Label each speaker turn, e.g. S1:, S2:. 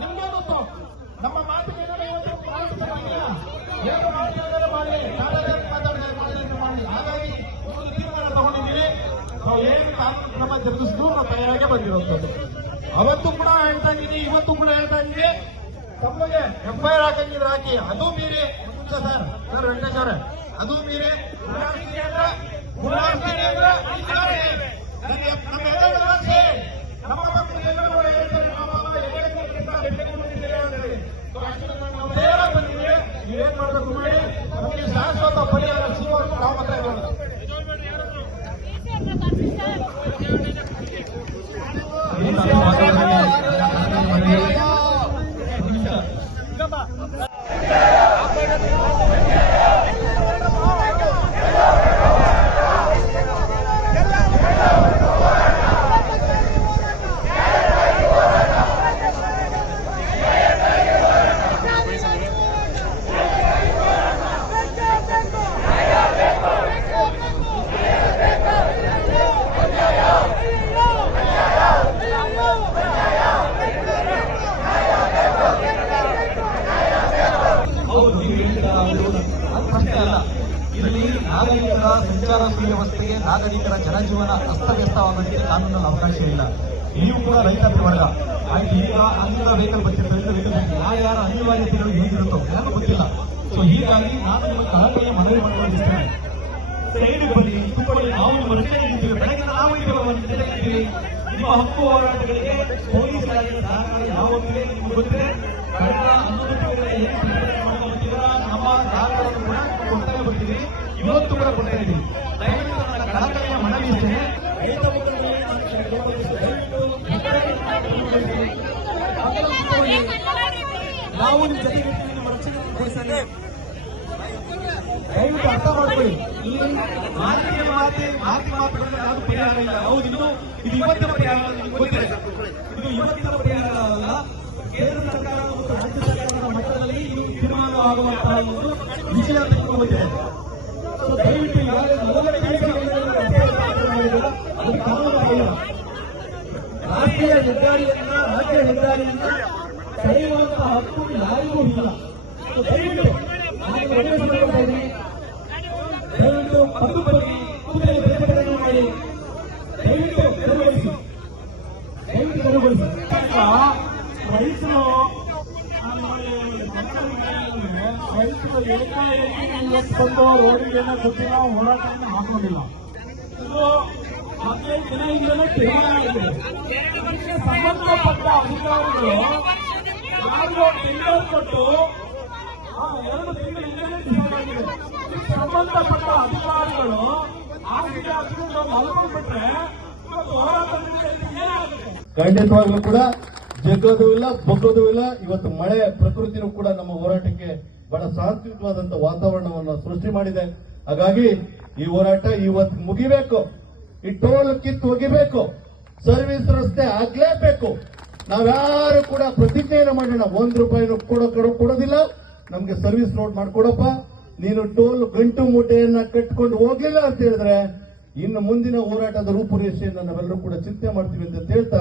S1: ನಿಮ್ಗೆ ಗೊತ್ತು? ನಮ್ಮ ಮಾತಿಗೆ ಏನು ಒಂದು ಏನು ಕಾನೂನು ಕ್ರಮ ಜರುಗಿಸಿದ್ರು ನಾವು ತಯಾರಾಗೆ ಬಂದಿರುವಂಥದ್ದು. ಅವತ್ತು ಕೂಡ ಹೇಳ್ತಾ ಇದ್ದೀನಿ, ಇವತ್ತು ಕೂಡ ಹೇಳ್ತಾ ಇದ್ದೀನಿ. ತಮಗೆ ಎಫ್ಐಆರ್ ಹಾಕಂಗಿದ್ರೆ ಹಾಕಿ, ಅದು ಮೀರಿ ಸರ್ ಸರ್, ವೆಂಕಟೇಶ್ ಅವರೇ, ಅದು ಮೀರಿ ನೀವೇನ್ ಮಾಡ್ಬೇಕು ಮಾಡಿ ನಮಗೆ ಶಾಶ್ವತ ಪರಿಹಾರ ಸಿಗುವವರೆಗೂ ನಾವು ಮಾತ್ರ ಇರೋದು
S2: ಹೌದು ನೀವು ಹೇಳಿದ ಅದು ಪ್ರಶ್ನೆ ಅಲ್ಲ ಇಲ್ಲಿ ನಾಗರಿಕರ ಸಂಚಾರ ಸುವ್ಯವಸ್ಥೆಗೆ ನಾಗರಿಕರ ಜನಜೀವನ ಅಸ್ತವ್ಯಸ್ತವಾಗೋದಕ್ಕೆ ಕಾನೂನಲ್ಲಿ ಅವಕಾಶ ಇಲ್ಲ. ನೀವು ಕೂಡ ರೈತಾಪಿ ವರ್ಗ ಹಾಗೆ ಈಗ ಅಂತ ವೆಹಿಕಲ್ ಬರ್ತಿರ್ತದೆ ವೆಹಿಕಲ್ ಯಾರ ಅನಿವಾರ್ಯತೆಗಳು ಹೇಗಿರುತ್ತೋ ಯಾರು ಗೊತ್ತಿಲ್ಲ. ಸೊ ಹೀಗಾಗಿ ನಾನು ನಿಮ್ಮ ಕಳಕಳಿಯ ಮನವಿ ಮಾಡಿಕೊಂಡಿದ್ದೇನೆ ಸೈಡ್ ಬನ್ನಿ ನಾವು ಬೆಳಗ್ಗೆ ನಾವು ನಿಮ್ಮ ಹಕ್ಕು ಹೋರಾಟಗಳಿಗೆ ಪೊಲೀಸ್ ಇಲಾಖೆ ಸಹಕಾರ ಗೊತ್ತಿದೆ. ಕಳೆದ ಹನ್ನೊಂದು ಏನು ಪ್ರತಿಭಟನೆ ಮಾಡ್ಕೊಂಡ್ಬರ್ತೀರಾ ನಮ್ಮ ದಾಖಲೆಗಳನ್ನು ಕೂಡ ಕೊಡ್ತಾನೆ ಬರ್ತೀವಿ ಇವತ್ತು ಕೂಡ ಕೊಡ್ತಾ ಇದ್ದೀವಿ ದಯವಿಟ್ಟು ನನ್ನ ಕಳಕಳಿಯ ಮನವಿ ಇಷ್ಟೇ ರೈತ ಮುಖಂಡರಿಗೆ ನಾನು ಕೇಳ್ಕೊಳ್ಳೋದಿಷ್ಟೇ. ನಾವು ನಿಮ್ಮ ಜೊತೆಗೆ ಇರ್ತೀವಿ, ನಿಮ್ಮ ರಕ್ಷಣೆ ಉದ್ದೇಶನೇ ದಯವಿಟ್ಟು ಅರ್ಥ ಮಾಡ್ಕೊಳ್ಳಿ. ಈ ಮಾತಿಗೆ ಮಾತೆ ಮಾತಿ ಮಾತುಗಳಿಂದ ಯಾವುದು ಪರಿಹಾರ ಇಲ್ಲ. ಹೌದು ಇದು ಇದು ಇವತ್ತಿನ ಪರಿಹಾರ ಗೊತ್ತಿಲ್ಲ ಇದು ಇವತ್ತಿನ ಪರಿಹಾರ ಅಲ್ಲ. ಕೇಂದ್ರ ಸರ್ಕಾರ ಮತ್ತು ರಾಜ್ಯ ಸರ್ಕಾರದ ಮಟ್ಟದಲ್ಲಿ ಇದು ತೀರ್ಮಾನವಾಗುವಂತಹ ಒಂದು ವಿಷಯ ಗೊತ್ತಿದೆ. ಸೊ ದಯವಿಟ್ಟು ಈಗಾಗಲೇ ಮಾಡಿದ್ದೀರಾ, ಅದು ಕಾನೂನು ರಾಷ್ಟ್ರೀಯ ಹೆದ್ದಾರಿಯನ್ನ ರಾಜ್ಯ ಹೆದ್ದಾರಿಯನ್ನ ಕರೆಯುವಂತಹ ಹಕ್ಕು ಯಾರಿಗೂ ಇಲ್ಲ ದಯವಿಟ್ಟು ದಯವಿಟ್ಟು ಪದ್ದು ಬನ್ನಿ ಪ್ರತಿಭಟನೆ ಮಾಡಿ ದಯವಿಟ್ಟು ತೆರವುಗೊಳಿಸಿ ದಯವಿಟ್ಟು ತೆರವುಗೊಳಿಸಿ
S1: ರೈತರು ರೈತರು ಏಕಾಏಕಿ ಹದಿನೈದು ದಿನ ಹಿಂದೆನೇ ತೀರ್ಮಾನ ಆಗಿದೆ ಇದಕ್ಕೆ ಸಂಬಂಧಪಟ್ಟ ಅಧಿಕಾರಿಗಳು ಯಾರಿಗೋ ಟೆಂಡರ್ ಕೊಟ್ಟು ಆ, ಎರಡು ತಿಂಗಳು ಇದಕ್ಕೆ ಸಂಬಂಧಪಟ್ಟ ಅಧಿಕಾರಿಗಳು ಆಸ್ತಿ ಹಾಕಿಕೊಂಡು ಮಲ್ಕೊಂಡ್ಬಿಟ್ರೆ
S3: ಖಂಡಿತವಾಗ್ಲೂ ಕೂಡ ಜಗ್ಗೋದು ಇಲ್ಲ ಬಗ್ಗೋದು ಇಲ್ಲ. ಇವತ್ತು ಮಳೆ ಪ್ರಕೃತಿನೂ ಕೂಡ ನಮ್ಮ ಹೋರಾಟಕ್ಕೆ ಬಹಳ ಸಾಂಸ್ಕೃತಿಕವಾದಂತ ವಾತಾವರಣವನ್ನು ಸೃಷ್ಟಿ ಮಾಡಿದೆ. ಹಾಗಾಗಿ ಈ ಹೋರಾಟ ಇವತ್ತು ಮುಗಿಬೇಕು. ಈ ಟೋಲ್ ಕಿತ್ತು ಒಗಿಬೇಕು. ಸರ್ವಿಸ್ ರಸ್ತೆ ಆಗ್ಲೇಬೇಕು. ನಾವ್ಯಾರು ಕೂಡ ಪ್ರತಿಜ್ಞೆಯನ್ನು ಮಾಡೋಣ ಒಂದ್ ರೂಪಾಯಿನೂ ಕೊಡೋ- ಕೊಡೋದಿಲ್ಲ. ನಮ್ಗೆ ಸರ್ವಿಸ್ ರೋಡ್ ಮಾಡ್ಕೊಡಪ್ಪ ನೀನು ಟೋಲ್ ಗಂಟು ಮೂಟೆಯನ್ನ ಕಟ್ಕೊಂಡು ಹೋಗ್ಲಿಲ್ಲ ಅಂತ ಹೇಳಿದ್ರೆ, ಇನ್ನು ಮುಂದಿನ ಹೋರಾಟದ ರೂಪುರೇಷೆಯನ್ನು ನಾವೆಲ್ಲರೂ ಕೂಡ ಚಿಂತೆ ಮಾಡ್ತೀವಿ ಅಂತ ಹೇಳ್ತಾ